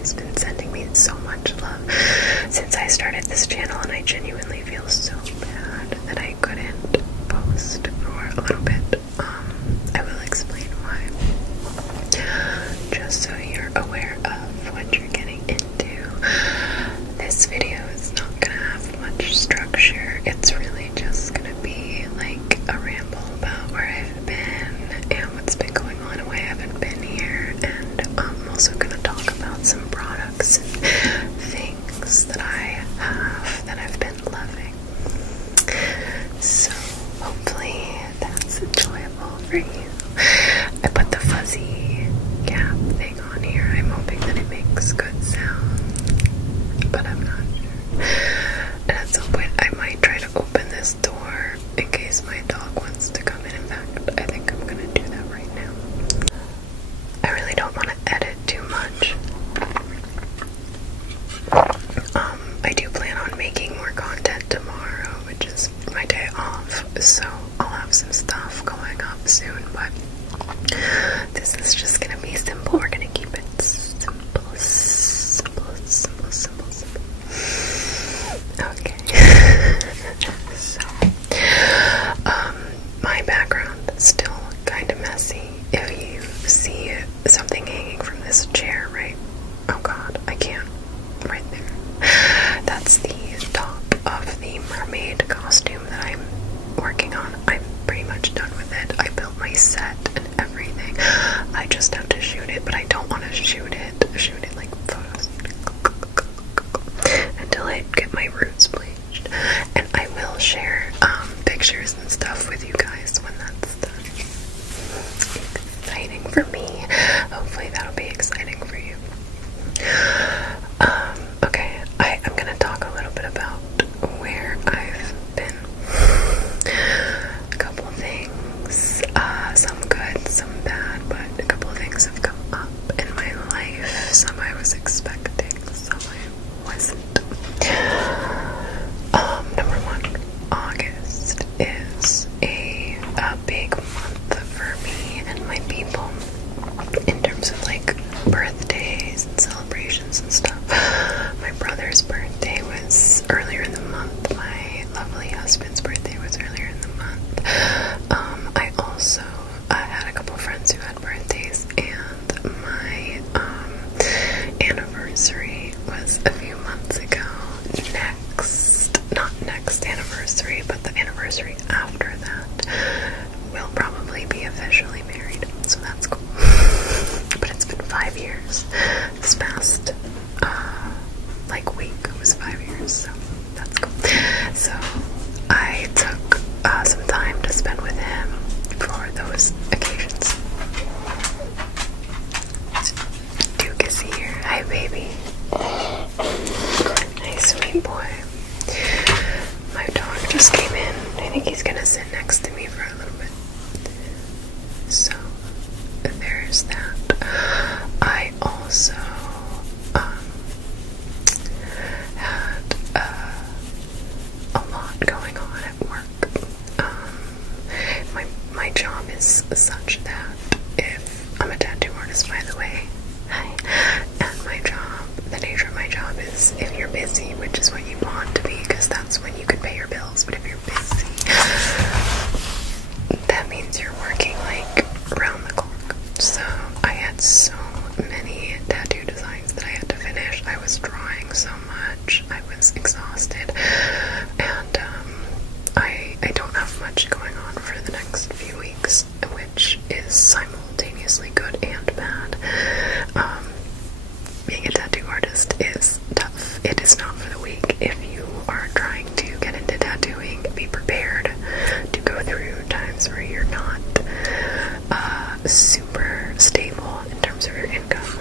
everyone's been sending me so much love since I started this channel, and I genuinely feel so bad that I couldn't post for a little bit. I will explain why, just so you're aware of what you're getting into. This video is not gonna have much structure. It's really just gonna be like a ramble about where I've been and what's been going on and why I haven't been here, and I'm also gonna talk about some products and things that I have that I've been loving. So hopefully that's enjoyable for you. I put the fuzzy cap thing on here. I'm hoping that it makes good sound, but I'm not sure. And at some point I might try to open this door in case my dog wants to come in. In fact, I think I'm gonna do that right now. I really don't want to edit too much. I do plan on making more content tomorrow, which is my day off, so I'll have some stuff going up soon, but this is just gonna be simple. We're gonna keep it simple. Okay. So, my background is still kind of messy. If you see something hanging from this chair, right? Oh god, I can't. Right there. That's the top of the mermaid costume that I'm working on. I'm pretty much done with it. I built my set and everything. I just have to shoot it, but I don't want to shoot it like photos until I get my roots bleached. And I will share pictures and stuff with you guys when that's done. Exciting for me. Hopefully that'll be exciting for you. Okay, I'm gonna talk a little bit about where I've been. A couple things, some good, some bad, but a couple of things have come up in my life. Some I was expecting, some I wasn't. Number one, August is a big month for me and my people in terms of like birthdays and celebrations and stuff. My brother's birthday was earlier in the month. My lovely husband's birthday was earlier in the month. I also had a couple of friends who had birthdays, and my anniversary was a few months ago. Not next anniversary, but the anniversary after that, we'll probably be officially married, so that's cool. But it's been 5 years. This past like week was 5 years, so that's cool. So I took some time to spend with him for those occasions. Duke is here. Hi, baby. Nice, sweet boy. My dog just came in. I think he's gonna sit next to me for a little bit. So there's that. I also had a lot going on at work. My job is such that if I'm a tattoo artist, by the way. Hi. And my job, the nature of my job is if you're busy, which is what you want to be, because that's when you can pay your bills. But if you're busy, that means you're working like around the clock. So I had so many tattoo designs that I had to finish. I was drawing so much. I was exhausted. And I don't have much going on for the next few weeks, which is simultaneously good and bad. Being a tattoo artist is tough. It is not for the weak. If you are trying to get into tattooing, be prepared to go through times where you're not super stable in terms of your income.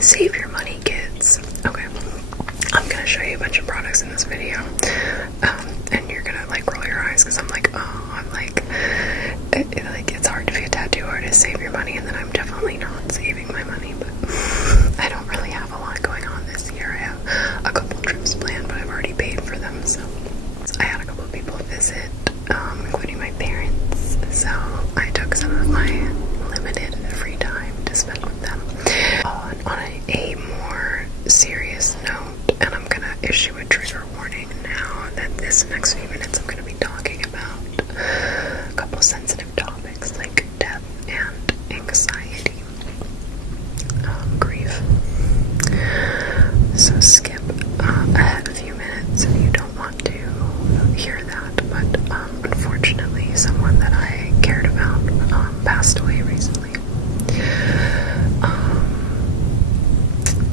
Save your money, kids. Okay, I'm gonna show you a bunch of products in this video, and you're gonna like roll your eyes because I'm like, it's hard to be a tattoo artist, save your money, and then I'm definitely not saving my money. But I don't really have a lot going on this year. I have a couple trips planned, but I've already paid for them. So I had a couple of people visit, including my parents. So I took some of my limited free time to spend with them. So skip ahead a few minutes if you don't want to hear that. But unfortunately, someone that I cared about passed away recently.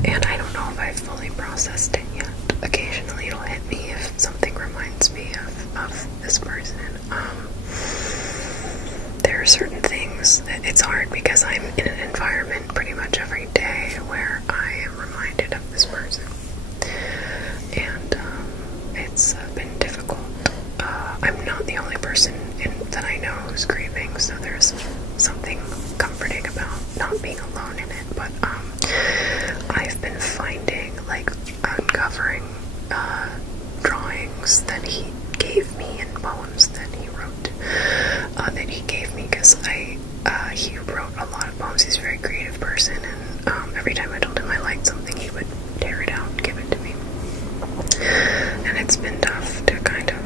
And I don't know if I've fully processed it yet. Occasionally it'll hit me if something reminds me of this person. There are certain things that it's hard because I'm in an environment pretty much every day where I am reminded of this person. And it's been difficult. I'm not the only person that I know who's grieving, so there's something comforting about not being alone in it. But I've been finding, like, uncovering drawings that he gave me and poems that he wrote, that he gave me, because he wrote a lot of poems. He's a very creative person, and every time I told him I liked something, he would tear it out and give it to me. And it's been tough to kind of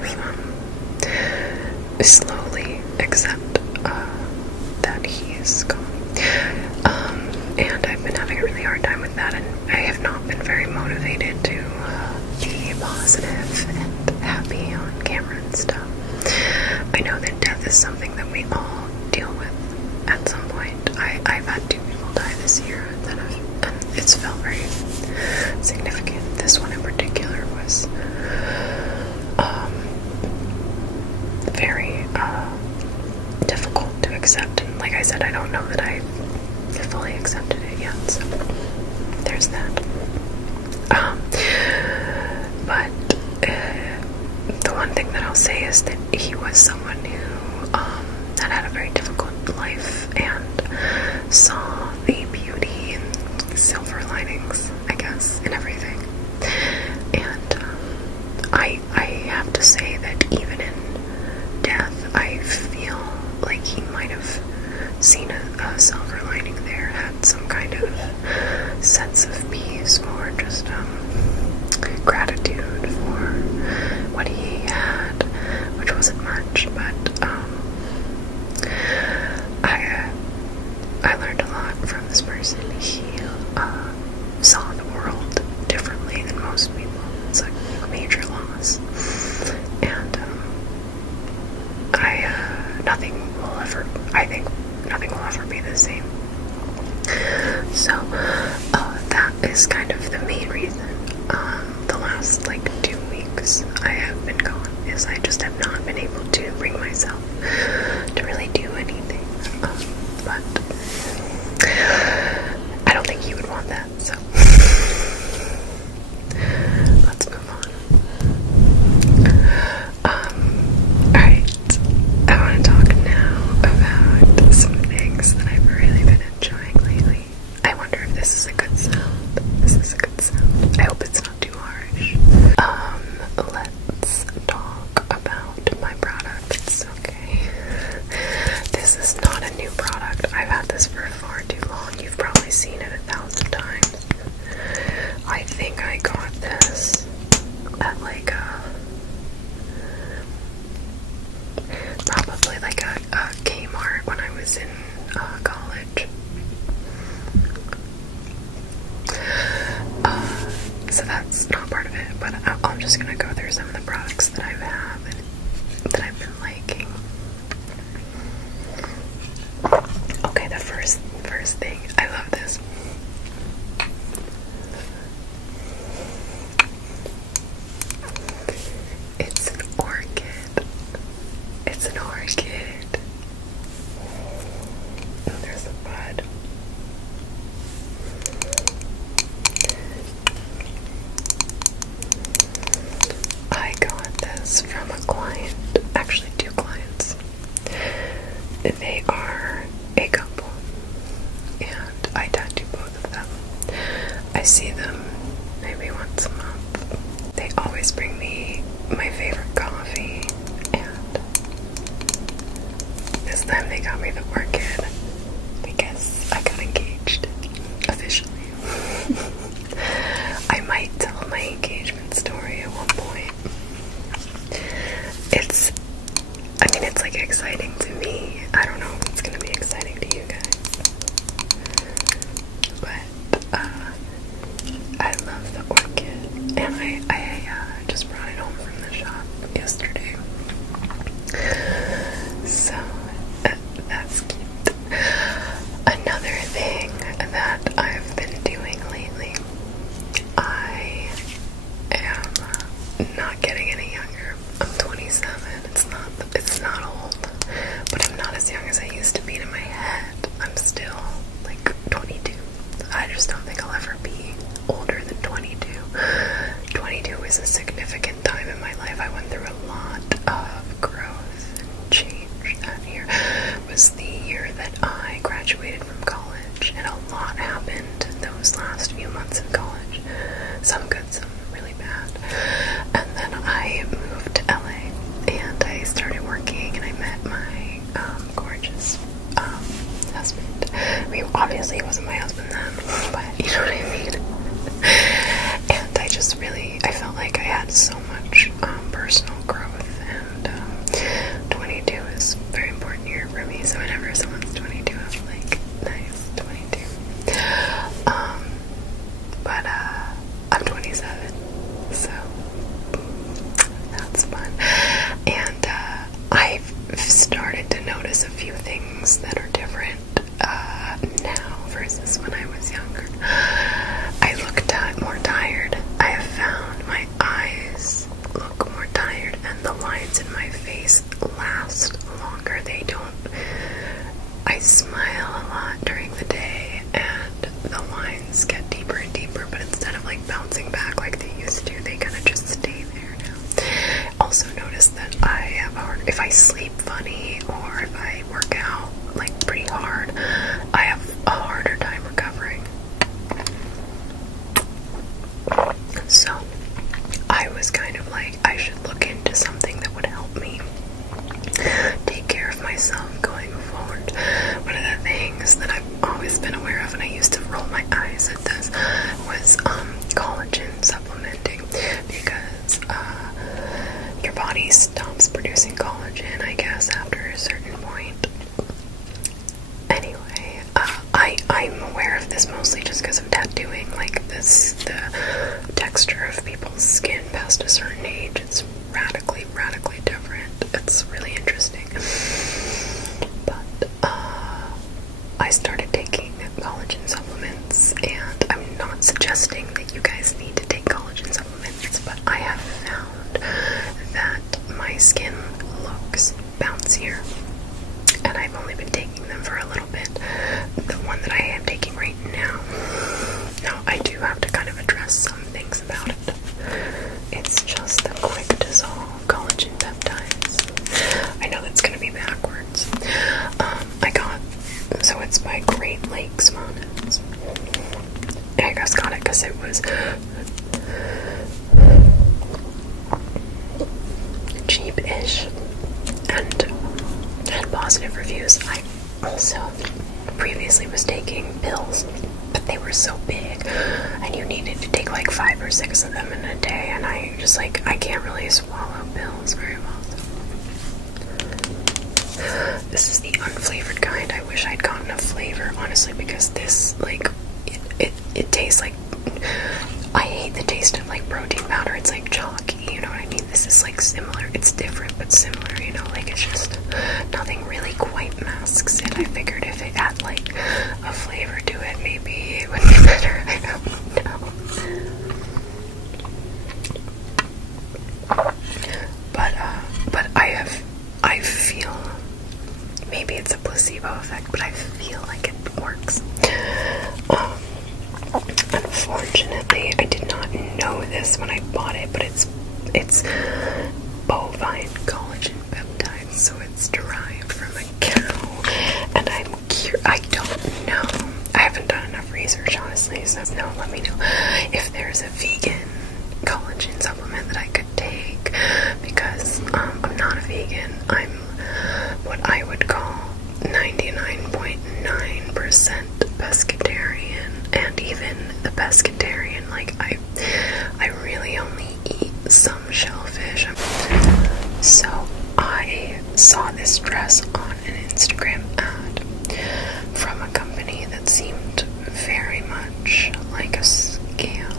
slowly accept that he is gone. And I've been having a really hard time with that, and I have not been very motivated to be positive and happy on camera and stuff. I know that death is something that we all deal with at some point. I've had 2 people die this year and it's felt very significant. This one in particular was very difficult to accept, and like I said, I don't know that I fully accepted it yet, so there's that. But the one thing that I'll say is that he was someone who had a very difficult life and saw the beauty and silver linings, I guess, in everything. And I have to say that even in death, I feel like he might have seen a silver lining there, had some kind of sense of peace, or just gratitude for what he had, which wasn't much, but I learned a lot from this person. He saw the world differently than most people. It's a major loss, and I think nothing will ever be the same. So that is kind of the main reason. The last like 2 weeks I have been gone is I just have not been able to bring myself to really do anything. But I don't think you would want that, so let's move on. Alright, I want to talk now about some things that I've really been enjoying lately. I wonder if this is a good sound. This is a good sound. I hope it's not too harsh. Let's talk about my products, okay? This is not a new product. I've had this for far too long. You've probably seen it 1,000 times. I think I got this at like probably like a Kmart when I was in college. So that's not part of it, but I'm just gonna go through some of the products that I have and that I've been liking. Okay, the first thing, I love this. It's an orchid. It's an orchid. And there's a bud. I got this from a client, actually 2 clients. They are a couple, and I tattoo both of them. I see them maybe once a month. They always bring me my favorite coffee, and this time they got me the orchid because I got engaged officially. I might tell my engagement story at one point. It's like exciting to me. I don't know if it's gonna be exciting to you guys, but I love the orchid. and I just brought it home from the shop yesterday. So that's cute. Another thing that I've been doing lately, I am not getting any younger. I'm 27. It's not old, but I'm not as young as I used to be in my head. I'm still like 22. I just don't think I'll ever be older than 22. 22 is a significant time in my life. I went through a lot of growth and change. That year was the year that I graduated from college, and a lot happened those last few months of college. Some good, some really bad. And then I moved to LA, and I started working, and I met my gorgeous husband. I mean, obviously he wasn't my husband then, but you know what I mean? And I felt like I had so much personal growth, and 22 is a very important year for me, so whenever someone's 22, I'm like, nice, 22. But I'm 27, so that's fun. And I've started to notice a few things that are different now versus when I was younger. I look more tired. I have found my eyes look more tired, and the lines in my face last longer. I smile a lot during the day, and the lines get deeper and deeper, but instead of like bouncing back like they used to, they kind of just stay there now. Also notice that I have if I sleep funny, or if I work out like pretty hard, I have a harder time recovering. So I was kind of like, I should look into something that would help me take care of myself going forward. One of the things that I've always been aware of, and I used to roll my eyes at this, was collagen supplementing, because your body stops producing collagen, I guess, after a certain point. Anyway, I'm aware of this mostly just because of tattooing. Like the texture of people's skin past a certain age, it's radically different. It's really interesting. But I started taking collagen supplements, and I'm not suggesting that you guys need to take collagen supplements, but I have found that my skin looks bouncier, and I've only been taking them for a little bit. The one that I am taking right now, I do have to kind of address some things about it. It's just the quick dissolve collagen peptides. I know that's going to be backwards. So it's by Great Lakes Monads. I just got it because it was cheap-ish and had positive reviews. I also previously was taking pills, but they were so big, and you needed to take like 5 or 6 of them in a day, and I can't really swallow pills very well. This is the unflavored kind. I wish I'd gotten a flavor, honestly, because this, like, it tastes like, I hate the taste of like protein powder. It's like chalky, you know what I mean? This is like similar. It's different but similar, you know, like it's just nothing really quite masks it. I figured if it had like a flavor to it, maybe it would be better. I don't know. But I feel, maybe it's a placebo effect, but I feel like it works. Unfortunately, I did not know this when I bought it, but it's bovine collagen peptides, so it's derived from a cow, and I don't know. I haven't done enough research, honestly, so no, let me know if there's a vegan collagen supplement that I could take, because I'm not a vegan. I'm what I would call 99.9% pescatarian, and even the pescatarian, like I really only eat some shellfish. So I saw this dress on an Instagram ad from a company that seemed very much like a scam.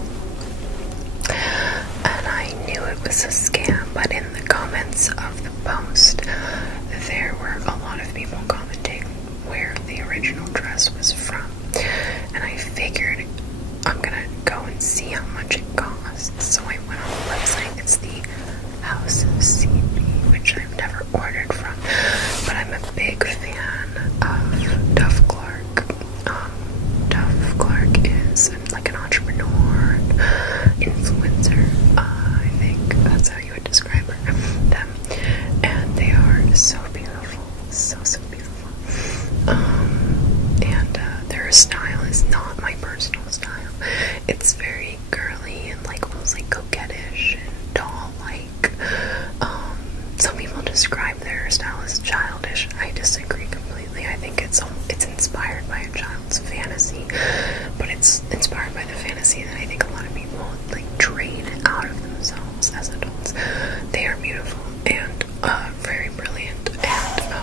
it's very girly and like almost like coquettish and doll-like. Some people describe their style as childish. I disagree completely. I think it's inspired by a child's fantasy, but it's inspired by the fantasy that I think a lot of people like trade out of themselves as adults. They are beautiful and very brilliant, and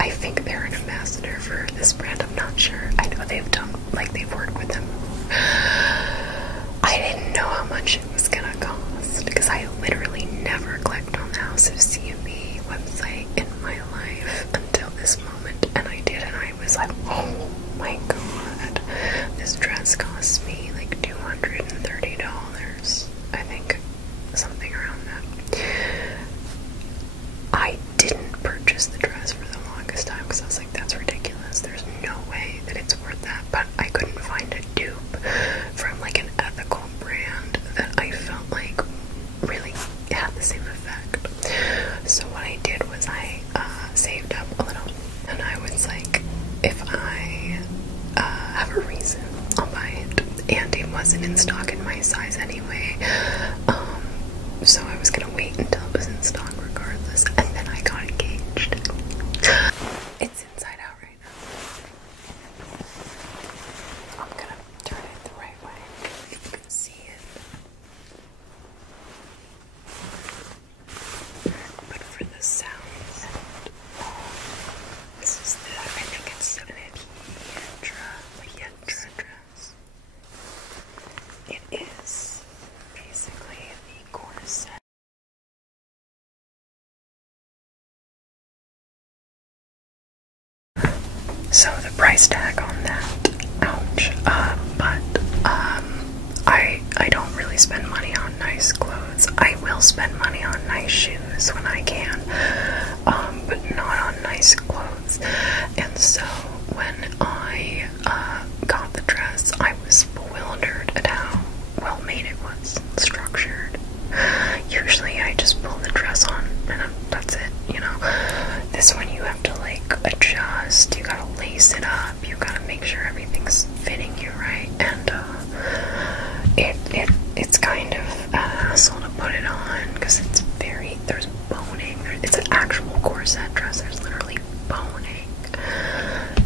I think they're an ambassador for this brand. I'm not sure. I know they've worked with them. I didn't know how much it was gonna cost because I literally never clicked on the House of CMB website in my life until this moment, and I did, and I was like, oh my god, this dress cost me like $230. I think something around that. I didn't purchase the dress for the longest time because I was like, that's ridiculous. There's no way that it's worth that. But I couldn't find a dupe from like an ethical brand that I felt like really had the same effect. So what I did was I saved up a little, and I was like, if I have a reason, I'll buy it. And it wasn't in stock in my size anyway. So I was gonna wait until it was in stock regardless, and then I got engaged. It's inside out right now. I'm gonna turn it the right way if you can see it. But for the sounds, this is the, I think it's an Yedra dress. It is basically the corset. So the price tag on that, ouch, but I don't really spend money on nice clothes. I will spend money on nice shoes when I can, but not on nice clothes. And so when I got the dress, I was bewildered at how well made it was, structured. Usually I just pull the dress on and that's it, you know. This one you have to like adjust, you gotta lace it up, you gotta make sure everything's fitting you right, and it's kind of a hassle to put it on because there's boning, it's an actual corset dress, there's literally boning.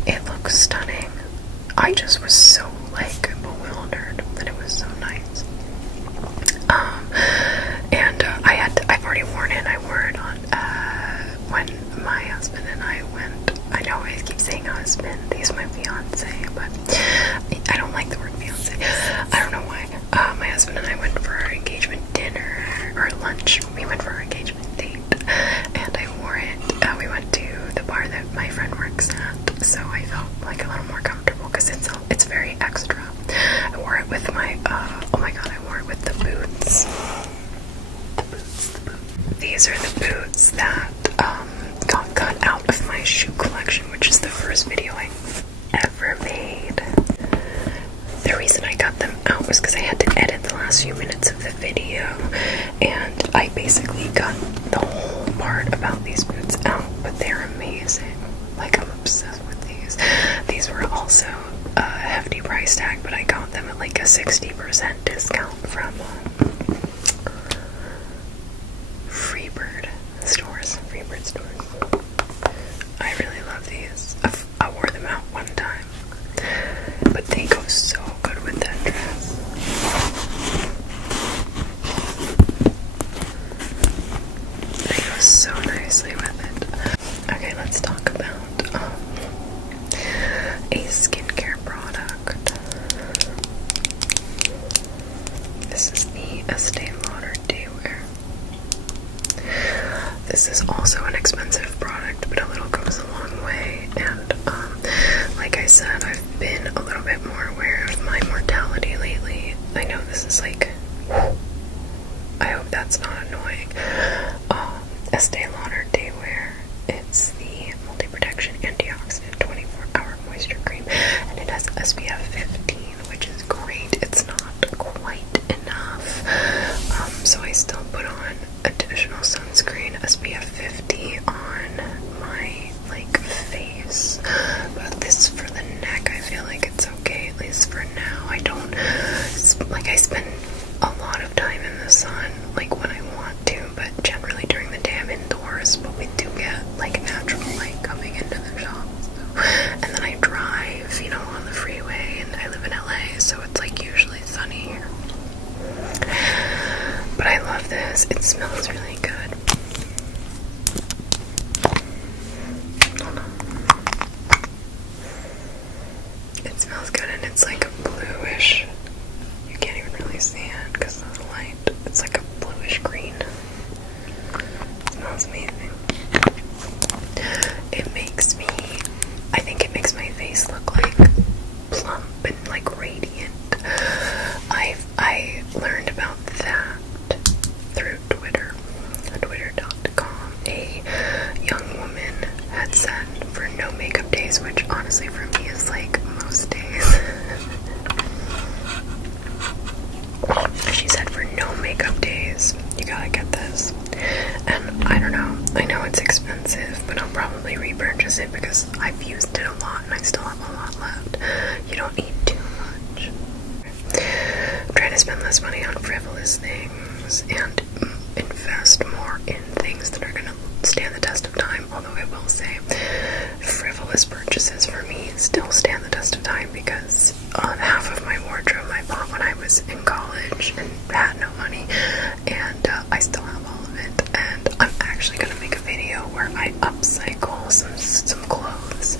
It looks stunning. I just was so like bewildered that it was so nice. And I've already worn it. I wore it on when my husband and I went. I know I keep saying husband, he's my fiance, but I don't like the word fiance. I don't know why. My husband and I went for our engagement dinner or lunch. We went for our engagement date, and I wore it. We went to the bar that my friend works at, so I felt like a little more comfortable because it's very extra. I wore it with my oh my god, I wore it with the boots. These are the boots that got cut out of my shoe collection, which is the first video I ever made. The reason I got them out was because I had to edit the last few minutes of the video, and I basically got the whole part about these boots out, but they're amazing. Like, I'm obsessed with these. These were also a hefty price tag, but I got them at like a 60% discount from Freebird stores. I really love these. I wore them out one time, but they go so good with that dress. They go so nicely with it. Okay, let's talk about a skincare product. This is the Estée Lauder Day Wear. This is also an expensive product, but a little goes a long way, and like I said, I've been a little bit more aware of my mortality lately. I know this is like, I hope that's not annoying. Estée Lauder Day Wear. It's the multi-protection antioxidant 24-hour moisture cream, and it has SPF 15, which is great. It's not quite enough, so I still put on additional sunscreen, SPF 50 on my like face, but this for the neck, I feel like it's okay, at least for now. I don't like I spend a lot of time in the sun, like when I want to, but generally during the day I'm indoors, but we do get like natural light coming into the shop. So. And then I drive, you know, on the freeway, and I live in LA, so it's like usually sunny here. But I love this. It smells really good. It smells good, and it's like a bluish. You can't even really see it because of the light. It's like a bluish green. It smells amazing. It makes me, I think it makes my face look like plump and like radiant. I learned about that through Twitter, twitter.com. A young woman had said for no makeup days, which honestly for me is like most days. She said for no makeup days, you gotta get this. And I don't know, I know it's expensive, but I'll probably repurchase it because I've used it a lot and I still have a lot left. You don't need too much. I'm trying to spend less money on frivolous things and invest more in things that are gonna stand the test of time, although I will say frivolous purchases for me still stand the test of time because half of my wardrobe I bought when I was in college and had no money, and I still have all of it. And I'm actually gonna make a video where I upcycle some clothes.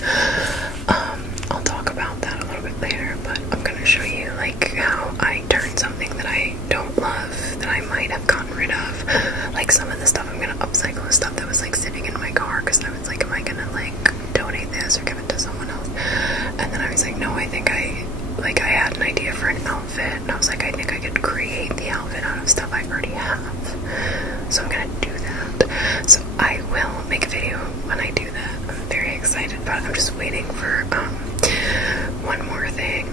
I'll talk about that a little bit later, but I'm gonna show you like how I turn something that I don't love, that I might have gotten rid of, like some of the stuff I'm gonna upcycle is stuff that was like sitting in my car because I was like, am I gonna like donate this or give it to someone else? And then I was like, no, I think I had an idea for an outfit, and I was like, I think I could create the outfit out of stuff I already have. So I'm gonna do that. So I will make a video when I do that. I'm very excited about it. I'm just waiting for one more thing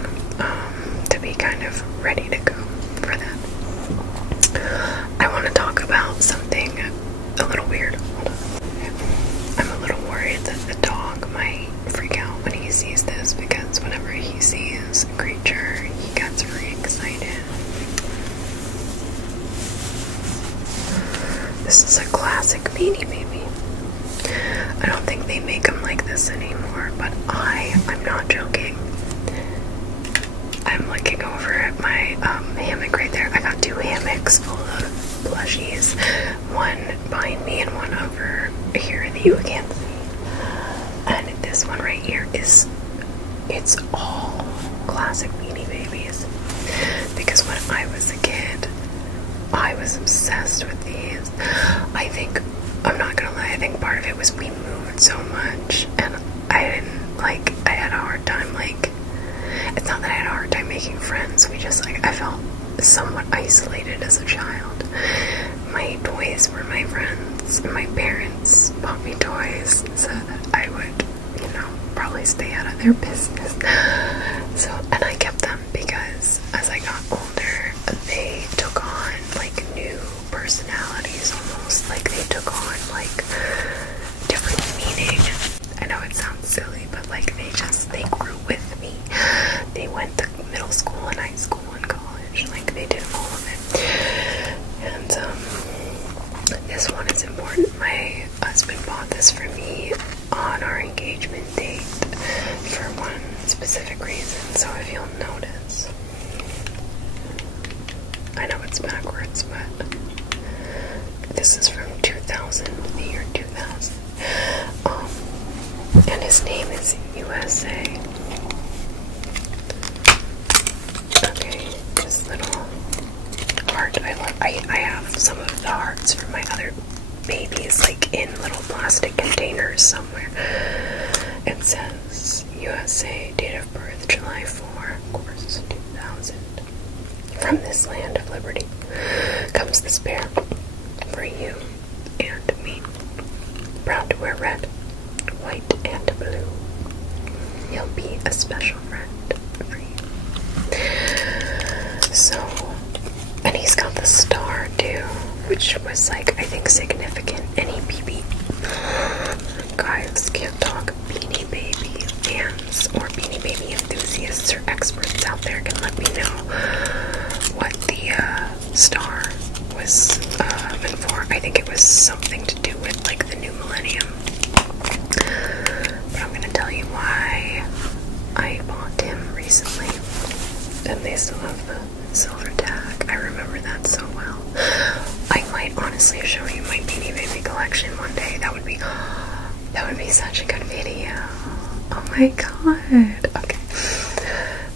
to be kind of ready to go for that. I want to talk about something a little weird. Hold on. I'm a little worried that the dog might freak out when he sees this, because whenever he sees a creature, he gets very excited. This is a classic Beanie Baby. I don't think they make them like this anymore, but I'm not joking. I'm looking over at my hammock right there. I got two hammocks full of plushies. One behind me and one over here that you can't see. And this one right here it's all classic Beanie Babies. Because when I was a kid, I was obsessed with these. I think, I'm not gonna lie, I think part of it was we moved so much, and I had a hard time, like, it's not that I had a hard time making friends, we just, like, I felt somewhat isolated as a child. My toys were my friends, and my parents bought me toys so that I would, you know, probably stay out of their business. So, and I kept them because as I got older, they took on, like, new personalities almost. Like, they took on, like, different meaning. I know it sounds silly, but, like, they grew with me. They went to middle school and high school and college. Like, they did all of it. And, this one is important. My husband bought this for me on our engagement date for one specific reason, so if you'll notice, I know it's backwards, but this is from 2000, the year 2000, and his name is USA. Okay, this little heart, I have some of the hearts from my other babies, like in little plastic containers somewhere. It says USA, date of birth July 4, of course, 2000. From this land of liberty comes this pair for you and me. Proud to wear red, white, and blue. You'll be a special friend for you. So, and he's got the star too, which was, like, I think significant. Any BB guys can't talk. Beanie Baby fans or Beanie Baby enthusiasts or experts out there can let me know star was meant for. I think it was something to do with like the new millennium. But I'm gonna tell you why I bought him recently. And they still have the silver tag. I remember that so well. I might honestly show you my Beanie Baby collection one day. That would be such a good video. Oh my god. Okay.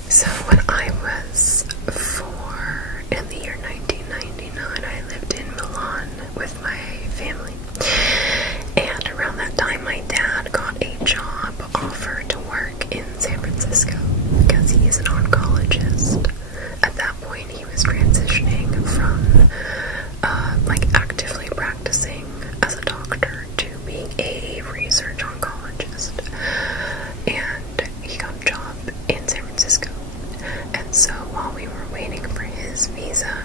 So when I was 4 in the year 1999, I lived in Milan with my family. And around that time, my dad got a job offer to work in San Francisco because he is an oncologist. At that point, he was transitioning from like actively practicing as a doctor to being a research oncologist. And he got a job in San Francisco. And so while we were waiting for his visa,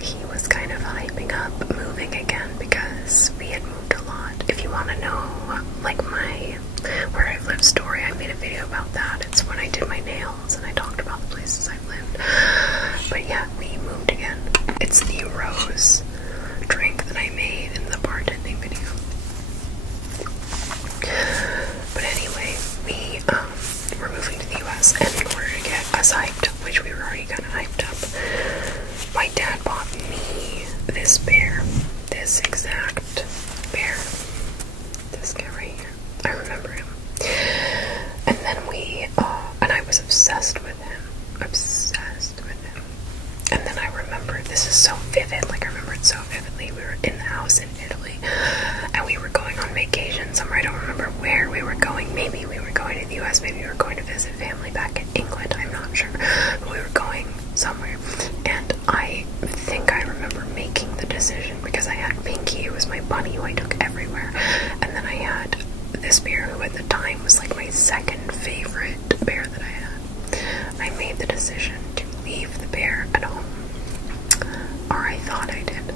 he was kind of hyping up moving again because we had moved a lot. If you want to know like my where I've lived story, I made a video about that. It's when I did my nails and I talked about the places I've lived. But yeah, we moved again. It's the rose drink that I made in the bartending video. But anyway, we were moving to the US, and in order to get us hyped up, which we were already kind of hyped up, my dad bought me this bear. This exact bear. This guy right here. I remember him. And then and I was obsessed with him. Obsessed with him. And then I remember, this is so vivid, like I remember it so vividly. We were in the house in Italy, and we were going on vacation somewhere. I don't remember where we were going. Maybe we were going to the US, maybe we were going to visit family back in England, I'm not sure. But we were going somewhere. And I think I remember making the decision because I had Pinky, who was my bunny who I took everywhere. And then I had this bear who at the time was like my second favorite bear that I had. I made the decision to leave the bear at home. Or I thought I did.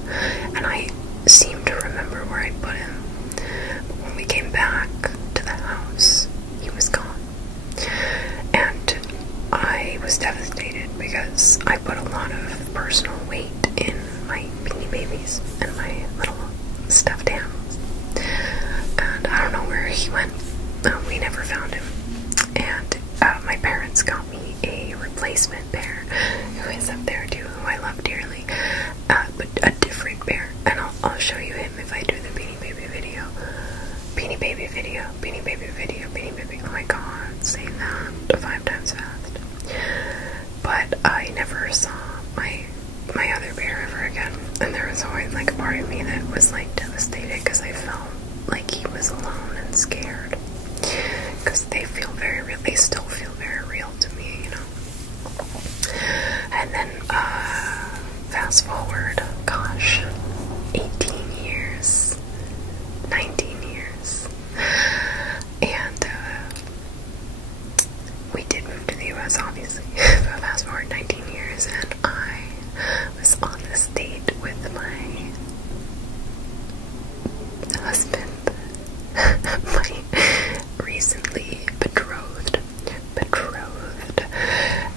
And I seem to remember where I put him. But when we came back to the house, he was gone. And I was devastated because I put a lot of personal weight in my Beanie Babies and my little stuffed animals. And I don't know where he went. We never found him. And my parents got me a replacement bear who is up there too, who I love dearly. But a different bear. And I'll show you him if I do the Beanie Baby video. Beanie Baby video. Beanie Baby video. Beanie Baby. Oh my god. Say that 5 times fast. But I never saw my other bear ever again. And there was always like a part of me that was like devastated because I felt like he was alone and scared. Because they feel very real. They still feel very real to me, you know. And then, fast forward, gosh, 18 years, 19 years. And, we did move to the US, obviously. But fast forward 19 years, and I was on this date with my husband. My recently betrothed,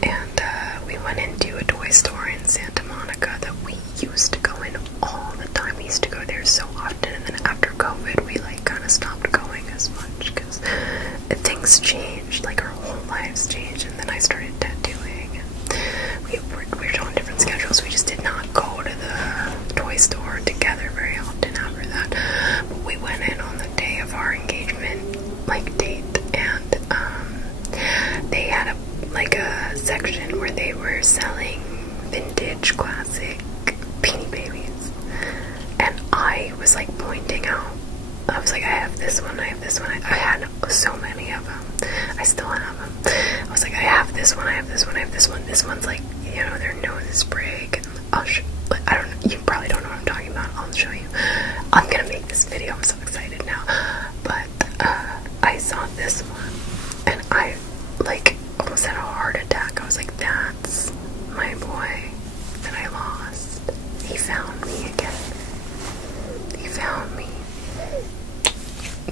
and we went into a toy store in Santa Monica that we used to go in all the time. We used to go there so often, and then after COVID, we like kind of stopped going as much because things changed, like our whole lives changed, and then I started tattooing, and we were on different schedules. We just did not go to the toy store together very often after that. But we went in on the day of our engagement, like date, and they had a section where they were selling vintage classic Beanie Babies, and I was like pointing out. I was like, I have this one, I have this one. I had so many of them. I still have them. I was like, I have this one, I have this one, I have this one. This one's like, you know, their noses break. And I don't know. You probably don't know what I'm talking about. I'll show you. I'm gonna make this video. I'm so excited now. But I saw this one, and I like almost had a heart attack. I was like, that's my boy that I lost. He found me again. He found me.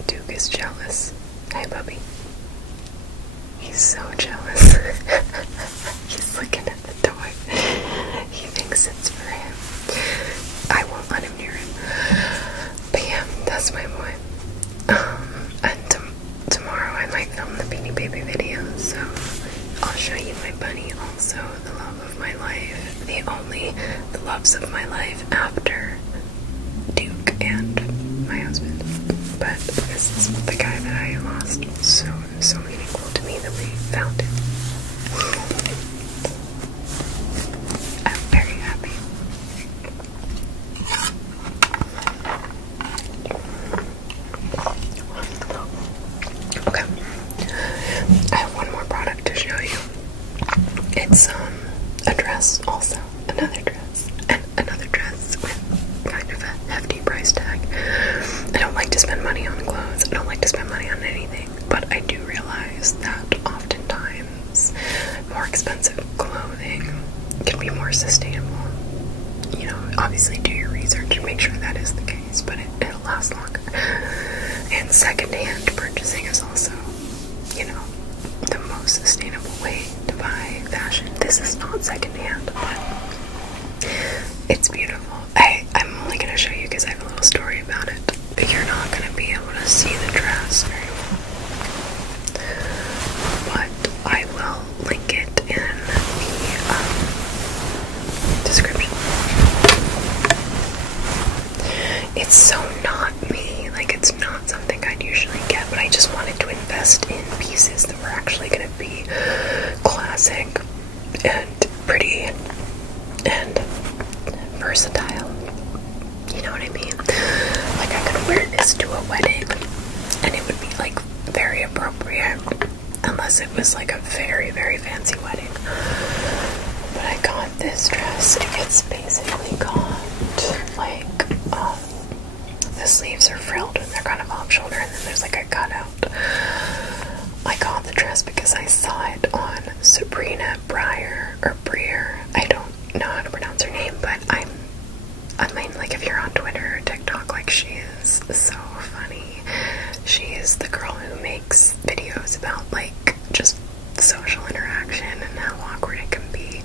Duke is jealous. Hey, puppy. He's so jealous. He's looking at the toy. He thinks it's for him. only the loves of my life after Duke and my husband. But this is the guy that I lost. So meaningful to me that we found him. I'm very happy. Okay. I have one more product to show you. It's a dress also. Another dress. And another dress with kind of a hefty price tag. I don't like to spend money on clothes. I don't like to spend money on anything. But I do realize that oftentimes more expensive clothing can be more sustainable. You know, obviously do your research and make sure that is the case, but it'll last longer. And secondhand purchasing is also, you know, the most sustainable way to buy fashion. This is not secondhand, but it's beautiful. I'm only going to show you because I have a little story about it, but you're not going to be able to see the dress very well. But I will link it in the description. It's so not me, like it's not something I'd usually get, but I just wanted to invest in pieces that were actually going to be classic and pretty and versatile. You know what I mean? Like I could wear this to a wedding and it would be like very appropriate, unless it was like a very, very fancy wedding. But I got this dress. It's basically got like the sleeves are frilled and they're kind of off shoulder, and then there's like a cutout. I got the dress because I saw it on Sabrina Breer. I don't know how to pronounce her name, but I mean, like if you're on Twitter or TikTok, like she is so funny. She is the girl who makes videos about like just social interaction and how awkward it can be,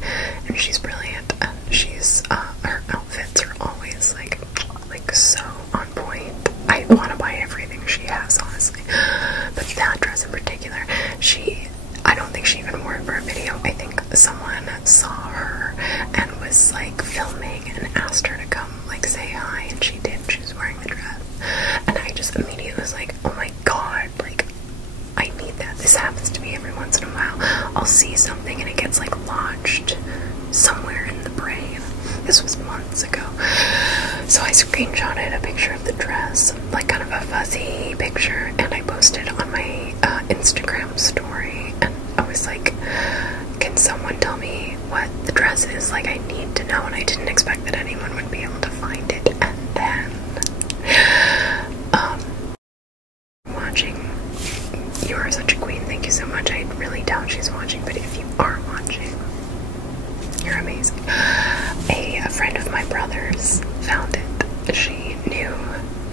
and she's brilliant. And she's her outfits are always like so on point. I want to buy everything she has, honestly. But that dress in particular, I don't think she even wore it for a video. I think someone saw her and was like filming and asked her to come like say hi, and she did. She was wearing the dress, and I just immediately was like, oh my god, like I need that. This happens to me every once in a while. I'll see something and it gets like lodged somewhere in the brain. This was months ago. So I screenshotted a picture of the dress, like kind of a fuzzy picture, and I posted on my Instagram story, and I was like, can someone tell me what the dress is? Like, I need to know, and I didn't expect that anyone would be able to find it. And then, watching, you are such a queen, thank you so much. I really doubt she's watching, but if you are watching, you're amazing. A friend of my brother's found it. She knew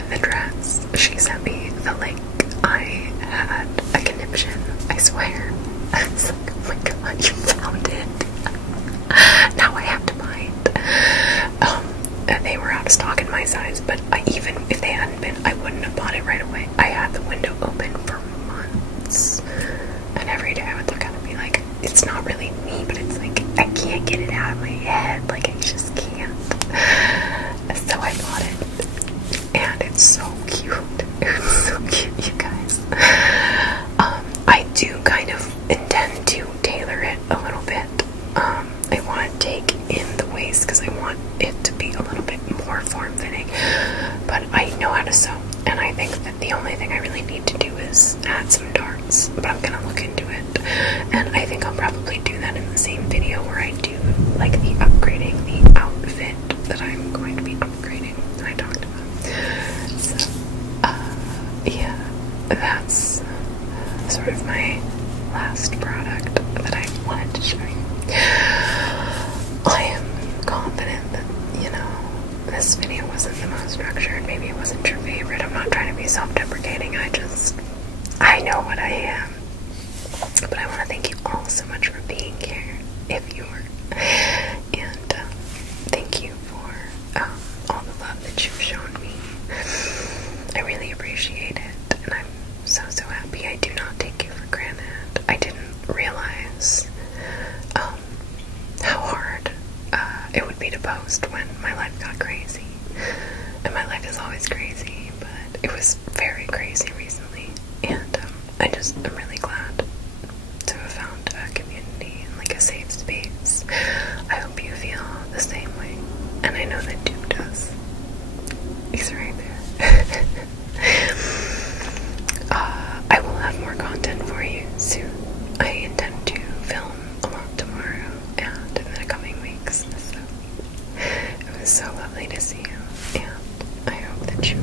the dress. She sent me the link. I had a conniption, I swear. I was like, oh my god, you found it. Now I have to buy it. They were out of stock in my size, but even if they hadn't been, I wouldn't have bought it right away. I had the window open for months, and every day I would look at it and be like, it's not really me, but it's like, I can't get it out of my head, like I just can't. So I bought it, and it's so cute. It's so cute, you guys. I do kind of intend to tailor it a little bit. I want to take in the waist because I want it to be a little bit more form-fitting, but I know how to sew, and I think that the only thing I really need to do is add some darts, but I'm gonna look into it, and I think I'll probably do that in the same video where I do like the upgrading the outfit that I'm going to be upgrading that I talked about. So yeah, that's sort of my last product that I wanted to show you. I am confident that, you know, this video wasn't the most structured. Maybe it wasn't your favorite. I'm not trying to be self-deprecating. I know what I am. But I want to thank you all so much for being here. If you were ready to post when my life got crazy. And my life is always crazy, but it was very crazy recently. And I'm really glad to have found a community and like a safe space. I hope you feel the same way. And I know that Duke does. He's right there. I will have more content for you soon. I intend to film a lot tomorrow and in the coming weeks. So it was so lovely to see you, and I hope that you